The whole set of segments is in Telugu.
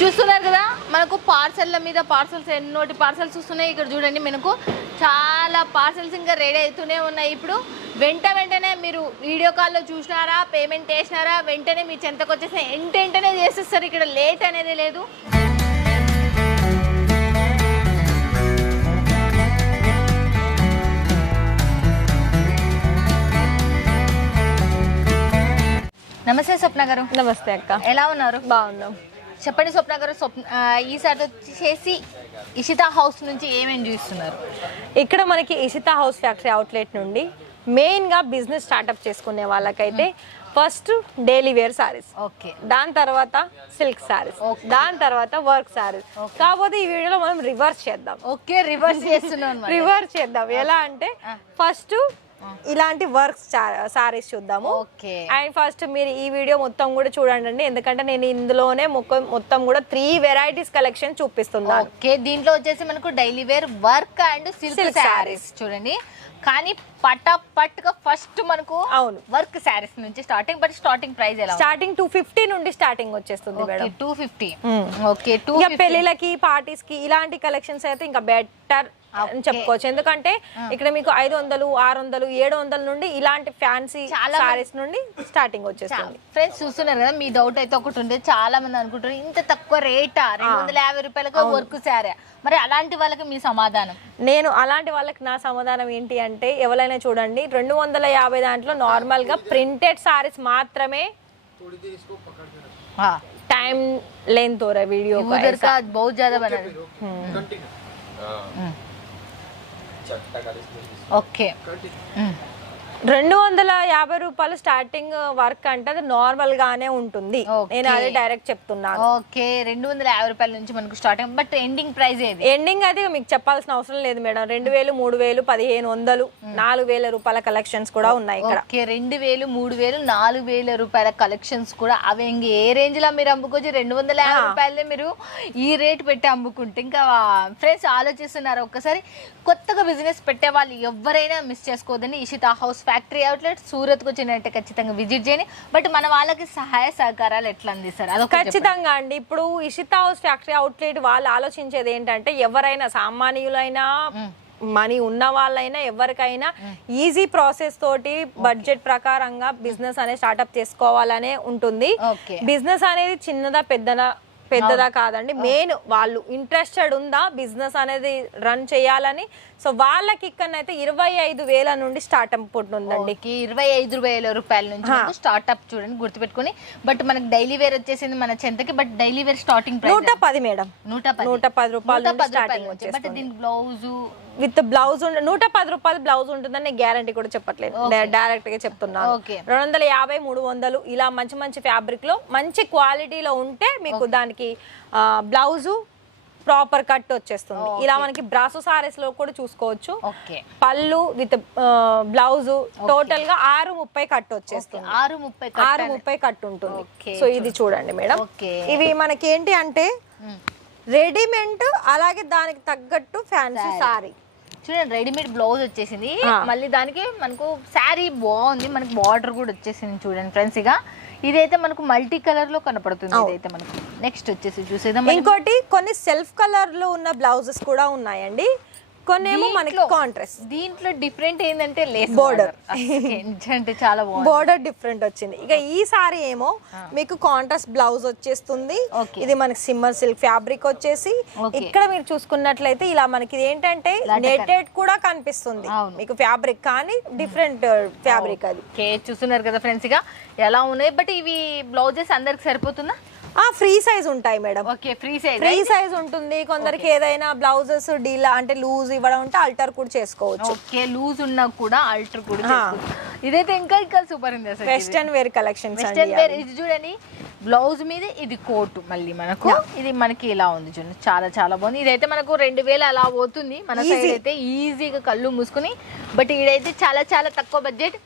చూస్తున్నారు కదా మనకు పార్సెల్ల మీద పార్సల్స్ ఎన్నోటి పార్సల్స్ వస్తున్నాయి. ఇక్కడ చూడండి మనకు చాలా పార్సల్స్ ఇంకా రెడీ అవుతూనే ఉన్నాయి. ఇప్పుడు వెంట వెంటనే మీరు వీడియో కాల్లో చూసినారా పేమెంట్ చేసినారా వెంటనే మీ చెంతకు వచ్చేసి వెంట వెంటనే చేసేస్తారు. ఇక్కడ లేట్ అనేది లేదు. నమస్తే స్వప్న గారు. నమస్తే అక్క. ఎలా ఉన్నారు? బాగున్నాం. చెప్పండి స్వప్న గారు స్వప్న ఈసారి వచ్చేసి ఇషిత హౌస్ నుంచి ఏమేమి చూస్తున్నారు? ఇక్కడ మనకి ఇషితా హౌస్ ఫ్యాక్టరీ అవుట్లెట్ నుండి మెయిన్గా బిజినెస్ స్టార్ట్అప్ చేసుకునే వాళ్ళకైతే first daily wear saris. Okay. దాని తర్వాత సిల్క్ సారీస్. దాని తర్వాత వర్క్ సారీస్. కాకపోతే ఈ వీడియోలో మనం రివర్స్ చేద్దాం. ఓకే రివర్స్ చేస్తున్నాం. రివర్స్ చేద్దాం. ఎలా అంటే ఫస్ట్ ఇలాంటి వర్క్ సారీస్ చూద్దాము. ఓకే. అండ్ ఫస్ట్ మీరు ఈ వీడియో మొత్తం కూడా చూడండి అండి ఎందుకంటే నేను ఇందులోనే మొక్క- మొత్తం కూడా త్రీ వెరైటీస్ కలెక్షన్ చూపిస్తున్నాను. ఓకే దీంట్లో వచ్చేసి మనకు daily wear work and silk saris చూడండి. కానీ పట పట్టుగా ఫస్ట్ మనకు అవును. వర్క్ శారీస్ నుంచి స్టార్టింగ్ బట్ స్టార్టింగ్ ప్రైస్ ఎలా స్టార్టింగ్ టూ ఫిఫ్టీ నుండి స్టార్టింగ్ వచ్చేస్తుంది టూ ఫిఫ్టీ. ఓకే టూ ఇక పెళ్ళిళ్ళకి పార్టీస్కి ఇలాంటి కలెక్షన్స్ అయితే ఇంకా బెటర్ అని చెప్పుకోవచ్చు ఎందుకంటే ఇక్కడ మీకు ఐదు వందలు ఆరు వందలు ఏడు వందల నుండి ఇలాంటి ఫ్యాన్సీ చాలా సారీస్ నుండి స్టార్టింగ్ వచ్చేస్తుంది ఫ్రెండ్స్ చూస్తున్నారు కదా మీ డౌట్ అయితే ఒకటి ఉంది చాలా మంది అనుకుంటారు ఇంత తక్కువ రేటా రెండు వందల యాభై రూపాయలకు వర్క్ శారీ మరి అలాంటి వాళ్ళకి మీ సమాధానం నేను అలాంటి వాళ్ళకి నా సమాధానం ఏంటి అంటే ఎవరైనా చూడండి రెండు వందల యాభై దాంట్లో నార్మల్ గా ప్రింటెడ్ సారీస్ మాత్రమే हाँ टाइम लेंथ हो रहा है वीडियो का उधर ऐसा। का बहुत ज्यादा बना रहे ఓకే. రెండు వందల యాభై రూపాయలు స్టార్టింగ్ వర్క్ అంటే అది నార్మల్ గానే ఉంటుంది. Okay. నేను అదే డైరెక్ట్ చెప్తున్నాను. ఓకే రెండు వందల యాభై రూపాయల నుంచి మనకు స్టార్టింగ్ బట్ ఎండింగ్ ప్రైస్ ఏది? ఎండింగ్ అయితే మీకు చెప్పాల్సిన అవసరం లేదు మేడం. రెండు వేలు మూడు వేలు పదిహేను వందలు నాలుగు వేల రూపాయల కలెక్షన్స్ కూడా ఉన్నాయి ఇక్కడ. ఓకే రెండు వేలు మూడు వేలు నాలుగు వేల రూపాయల కలెక్షన్స్ కూడా అవి. ఇంక ఏ రేంజ్లో మీరు అమ్ముకోవచ్చు? రెండు వందల యాభై రూపాయలే మీరు ఈ రేట్ పెట్టి అమ్ముకుంటే. ఇంకా ఫ్రెండ్స్ ఆలోచిస్తున్నారు ఒక్కసారి. కొత్తగా బిజినెస్ పెట్టే వాళ్ళు ఎవరైనా మిస్ చేసుకోవద్దని ఇషితా హౌస్ ఫ్యాక్టరీ అవుట్లెట్ సూరత్కు వచ్చినట్టే ఖచ్చితంగా విజిట్ చేయండి. బట్ మన వాళ్ళకి సహాయ సహకారాలు ఎట్లా అందిస్తారు ఖచ్చితంగా అండి. ఇప్పుడు ఇషితా హౌస్ ఫ్యాక్టరీ అవుట్లెట్ వాళ్ళు ఆలోచించేది ఏంటంటే ఎవరైనా సామాన్యులైనా మనీ ఉన్న వాళ్ళైనా ఎవరికైనా ఈజీ ప్రాసెస్ తోటి బడ్జెట్ ప్రకారంగా బిజినెస్ అనేది స్టార్ట్అప్ చేసుకోవాలనే ఉంటుంది. బిజినెస్ అనేది చిన్నదా పెద్దదా పెద్దదా కాదండి. మెయిన్ వాళ్ళు ఇంట్రెస్టెడ్ ఉందా బిజినెస్ అనేది రన్ చేయాలని సో వాళ్ళకి ఇక్కడనైతే ఇరవై ఐదు వేల నుండి స్టార్ట్అప్ ఉంటుందండి ఇరవై ఐదు వేల రూపాయల నుంచి స్టార్ట్అప్ చూడండి గుర్తుపెట్టుకుని. బట్ మనకి డైలీ వేర్ వచ్చేసింది మన చెంతకి బట్ డైలీ వేర్ స్టార్టింగ్ నూట పది మేడం. నూట పది. నూట పది రూపాయల స్టార్టింగ్ బట్ దీనికి బ్లౌజు విత్ బ్లౌజ్ నూట పది రూపాయలు బ్లౌజ్ ఉంటుందని నేను గ్యారంటీ కూడా చెప్పట్లేదు. డైరెక్ట్గా చెప్తున్నాను. రెండు వందల యాభై మూడు వందలు ఇలా మంచి మంచి ఫ్యాబ్రిక్లో మంచి క్వాలిటీలో ఉంటే మీకు దానికి బ్లౌజు ప్రాపర్ కట్ వచ్చేస్తుంది. ఇలా మనకి బ్రాసో సారీస్లో కూడా చూసుకోవచ్చు. పళ్ళు విత్ బ్లౌజ్ టోటల్గా ఆరు ముప్పై కట్ వచ్చేస్తుంది. ఆరు ముప్పై ఆరు ముప్పై కట్ ఉంటుంది. సో ఇది చూడండి మేడం. ఇవి మనకి ఏంటి అంటే రెడీమేడ్ అలాగే దానికి తగ్గట్టు ఫ్యాన్సీ సారీ. చూడండి రెడీమేడ్ బ్లౌజ్ వచ్చేసింది. మళ్ళీ దానికి మనకు శారీ బాగుంది. మనకి బార్డర్ కూడా వచ్చేసింది చూడండి ఫ్రెండ్స్ ఇక. ఇదైతే మనకు మల్టీ కలర్లో కనపడుతుంది ఇదైతే మనకు. నెక్స్ట్ వచ్చేసి చూసేద్దాం. ఇంకోటి కొన్ని సెల్ఫ్ కలర్లో ఉన్న బ్లౌజెస్ కూడా ఉన్నాయండి. కొన్ని ఏమో మనకి కాంట్రాస్ట్ దీంట్లో డిఫరెంట్ ఏంటంటే లేస్ Border. అంటే చాలా బోర్డర్ డిఫరెంట్ వచ్చింది. ఇక ఈ సారీ ఏమో మీకు కాంట్రాస్ట్ బ్లౌజ్ వచ్చేస్తుంది. ఇది మనకి సిమ్మర్ సిల్క్ ఫ్యాబ్రిక్ వచ్చేసి. ఇక్కడ మీరు చూసుకున్నట్లయితే ఇలా మనకి ఏంటంటే నెటెడ్ కూడా కనిపిస్తుంది. మీకు ఫ్యాబ్రిక్ కానీ డిఫరెంట్ ఫ్యాబ్రిక్ అది. ఓకే చూస్తున్నారు కదా ఫ్రెండ్స్ ఇక. ఎలా ఉన్నాయి? బట్ ఇవి బ్లౌజెస్ అందరికి సరిపోతుందా? ఆ ఫ్రీ సైజ్ ఉంటాయి madam. Okay free size free size ఉంటుంది. కొందరికి ఏదైనా బ్లౌజెస్ డీలా అంటే లూజ్ ఇవ్వడం ఉంటే అల్టర్ కూడా చేసుకోవచ్చు. ఓకే లూజ్ ఉన్నా కూడా అల్టర్ కూడా. ఇదైతే ఇంకా ఇంకా సూపర్ ఉంది అసలు వెస్టర్న్ వేర్ కలెక్షన్స్ అండి వెస్టర్న్ వేర్ ఇది చూడండి. బ్లౌజ్ మీద ఇది కోట్ మళ్ళీ మనకు. ఇది మనకి ఇలా ఉంది చూడండి. చాలా చాలా బాగుంది. ఇదైతే మనకు రెండు వేలు అలా పోతుంది. మన సైడ్ అయితే ఈజీగా కళ్ళు మూసుకుని. బట్ ఇదైతే చాలా చాలా తక్కువ బడ్జెట్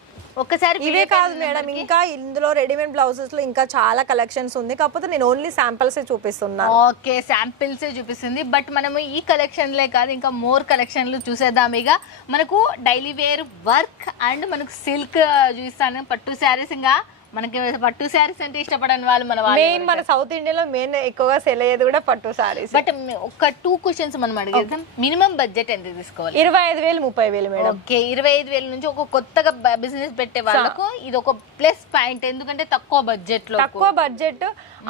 ఒక్కసారి ఇవే కాదు మేడం ఇంకా ఇందులో రెడీమేడ్ బ్లౌజెస్లో ఇంకా చాలా కలెక్షన్స్ ఉంది. కాకపోతే నేను ఓన్లీ శాంపిల్స్ చూపిస్తున్నాను. ఓకే శాంపిల్స్ చూపిస్తుంది. బట్ మనము ఈ కలెక్షన్లే కాదు ఇంకా మోర్ కలెక్షన్లు చూసేద్దాం ఇక. మనకు డైలీ వేర్ వర్క్ అండ్ మనకు సిల్క్ చూపిస్తాను. పట్టు శారీస్ ఇంకా మనకి పట్టు శారీస్ అంటే ఇష్టపడని వాళ్ళు మన మెయిన్ మన సౌత్ ఇండియాలో మెయిన్ ఎక్కువగా సెల్ అయ్యేది కూడా పట్టు సారీస్ బట్ ఒక టూ క్వశ్చన్స్ మనం అడిగేద్దాం. మినిమం బడ్జెట్ ఎంత తీసుకోవాలి? ఇరవై ఐదు వేలు ముప్పై వేలు మేడం. ఓకే ఇరవై ఐదు వేల నుంచి ఒక కొత్తగా బిజినెస్ పెట్టే వాళ్ళకు ఇది ఒక ప్లస్ పాయింట్ ఎందుకంటే తక్కువ బడ్జెట్లో తక్కువ బడ్జెట్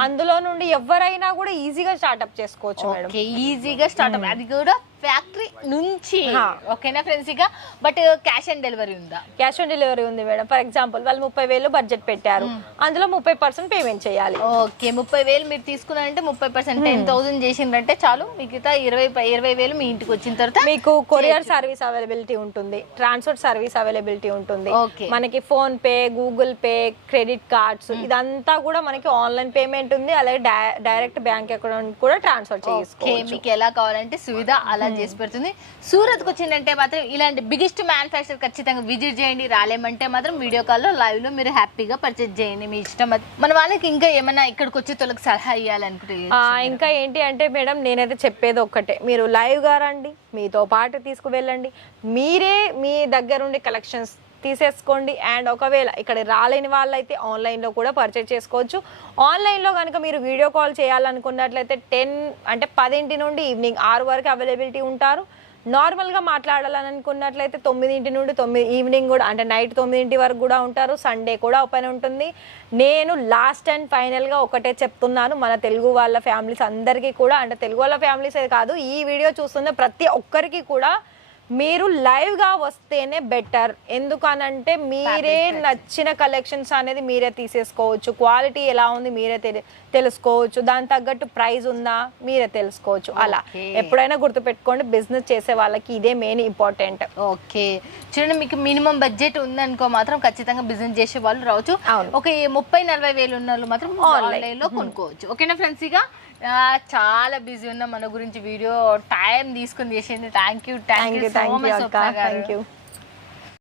అందులో నుండి ఎవరైనా కూడా ఈజీగా స్టార్ట్అప్ చేసుకోవచ్చు మేడం. ఈజీగా స్టార్ట్ అప్ అది కూడా ఫ్యాక్టరీ నుంచి. ఓకేనా ఫ్రెండ్స్? ఇక బట్ క్యాష్ ఆన్ డెలివరీ ఉందా? క్యాష్ ఆన్ డెలివరీ ఉంది మేడం. ఫర్ ఎగ్జాంపుల్ వాళ్ళు ముప్పై వేలు బడ్జెట్ పెట్టారు. అందులో ముప్పై పర్సెంట్ పేమెంట్ చేయాలి. ఓకే ముప్పై వేలు మీరు తీసుకున్నారంటే ముప్పై పర్సెంట్ టెన్ థౌసండ్ చేసిండ్రంటే చాలు. మిగతా ఇరవై ఇరవై వేలు మీ ఇంటికి వచ్చిన తర్వాత మీకు కొరియర్ సర్వీస్ అవైలబిలిటీ ఉంటుంది. ట్రాన్స్పోర్ట్ సర్వీస్ అవైలబిలిటీ ఉంటుంది. మనకి PhonePe Google pay credit cards ఇదంతా కూడా మనకి ఆన్లైన్ పేమెంట్ ఉంది. అలాగే డై- డైరెక్ట్ బ్యాంక్ అకౌంట్ కూడా ట్రాన్స్ఫర్ చేసుకోవచ్చు. మీకు ఎలా కావాలంటే సువిధ అలా చేసి పెడుతుంది. సూరత్కి వచ్చిందంటే మాత్రం ఇలాంటి బిగ్గెస్ట్ మ్యానుఫ్యాక్చర్ ఖచ్చితంగా విజిట్ చేయండి రాలేమంటే మాత్రం వీడియో కాల్లో లైవ్లో మీరు హ్యాపీగా పర్చేజ్ చేయండి. మీ ఇష్టం అది. మన వాళ్ళకి ఇంకా ఏమైనా ఇక్కడికి వచ్చే తొలకి సలహా ఇవ్వాలనుకుంటే ఇంకా ఏంటి అంటే మేడం నేనైతే చెప్పేది ఒక్కటే. మీరు లైవ్గా రండి మీతో పాటు తీసుకువెళ్ళండి. మీరే మీ దగ్గర ఉండి కలెక్షన్స్ తీసేసుకోండి. అండ్ ఒకవేళ ఇక్కడ రాలేని వాళ్ళైతే ఆన్లైన్లో కూడా పర్చేజ్ చేసుకోవచ్చు. ఆన్లైన్లో కనుక మీరు వీడియో కాల్ చేయాలనుకున్నట్లయితే టెన్ అంటే పదింటి నుండి ఈవినింగ్ ఆరు వరకు అవైలబిలిటీ ఉంటారు. నార్మల్గా మాట్లాడాలని అనుకున్నట్లయితే తొమ్మిదింటి నుండి తొమ్మిది ఈవినింగ్ కూడా అంటే నైట్ తొమ్మిదింటి వరకు కూడా ఉంటారు. సండే కూడా ఓపెన్ ఉంటుంది. నేను లాస్ట్ అండ్ ఫైనల్గా ఒకటే చెప్తున్నాను. మన తెలుగు వాళ్ళ ఫ్యామిలీస్ అందరికీ కూడా అంటే తెలుగు వాళ్ళ ఫ్యామిలీస్ కాదు ఈ వీడియో చూస్తున్న ప్రతి ఒక్కరికి కూడా మీరు live గా వస్తేనే బెటర్. ఎందుకనంటే మీరే నచ్చిన కలెక్షన్స్ అనేది మీరే తీసేసుకోవచ్చు. క్వాలిటీ ఎలా ఉంది మీరే తెలి- తెలుసుకోవచ్చు. దాని తగ్గట్టు ప్రైస్ ఉందా మీరే తెలుసుకోవచ్చు. అలా. ఎప్పుడైనా గుర్తుపెట్టుకోండి బిజినెస్ చేసే వాళ్ళకి ఇదే మెయిన్ ఇంపార్టెంట్. ఓకే. చూడండి మీకు మినిమం బడ్జెట్ ఉందనుకో మాత్రం ఖచ్చితంగా బిజినెస్ చేసే వాళ్ళు రావచ్చు. ఒక ముప్పై నలభై వేలు ఉన్న వాళ్ళు మాత్రం ఆన్లైన్లో కొనుక్కోవచ్చు. ఓకేనా ఫ్రెండ్స్? ఇక చాలా బిజీ ఉన్న మన గురించి. వీడియో టైం తీసుకుని చేసింది. Thank you thank you you thank you అక్క థ్యాంక్ యూ